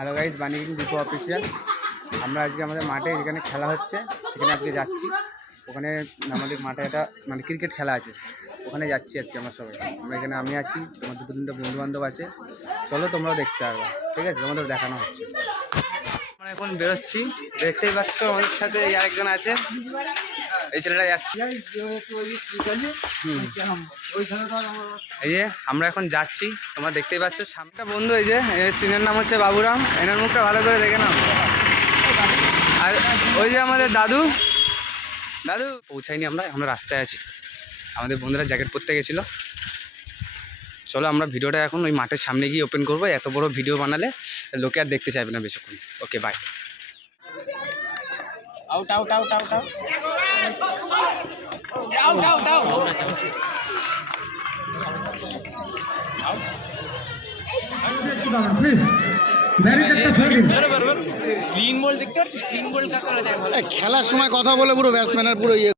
Hello guys, বানি king Dipu official. আমরা আজকে আমাদের মাঠে যেখানে খেলা হচ্ছে সেখানে আজকে যাচ্ছি। ওখানে আমাদের মাঠে একটা মানে ক্রিকেট খেলা আছে, ওখানে যাচ্ছি আজকে আমরা সবাই। এখানে আমি আছি, আমার দুটো তিনটা বন্ধুবান্ধব আছে। চলো তোমরাও দেখতে পারবা, ঠিক আছে? তোমাদের দেখানো হচ্ছে। আমরা এখন বেরোচ্ছি, দেখতেই পাচ্ছ আমাদের সাথে আরেকজন আছে, এই ছেলেটা যাচ্ছি। এই যে আমরা এখন যাচ্ছি, তোমরা দেখতেই পাচ্ছ সামনে বন্ধু। এই যে চিনের নাম হচ্ছে বাবুরাম, এনার মুখটা ভালো করে দেখে নাও। আর ওই যে আমাদের দাদু পৌঁছাইনি, আমরা এখন রাস্তায় আছি। আমাদের বন্ধুরা জ্যাকেট পরতে গেছিলো। চলো আমরা ভিডিওটা এখন ওই মাঠের সামনে গিয়ে ওপেন করবো। এত বড় ভিডিও বানালে লোকে আর দেখতে চাইবে না বেশিক্ষণ। Okay bye. Out out out out out out out out খেলার সময় কথা বলে পুরো ব্যাটসম্যানের পুরো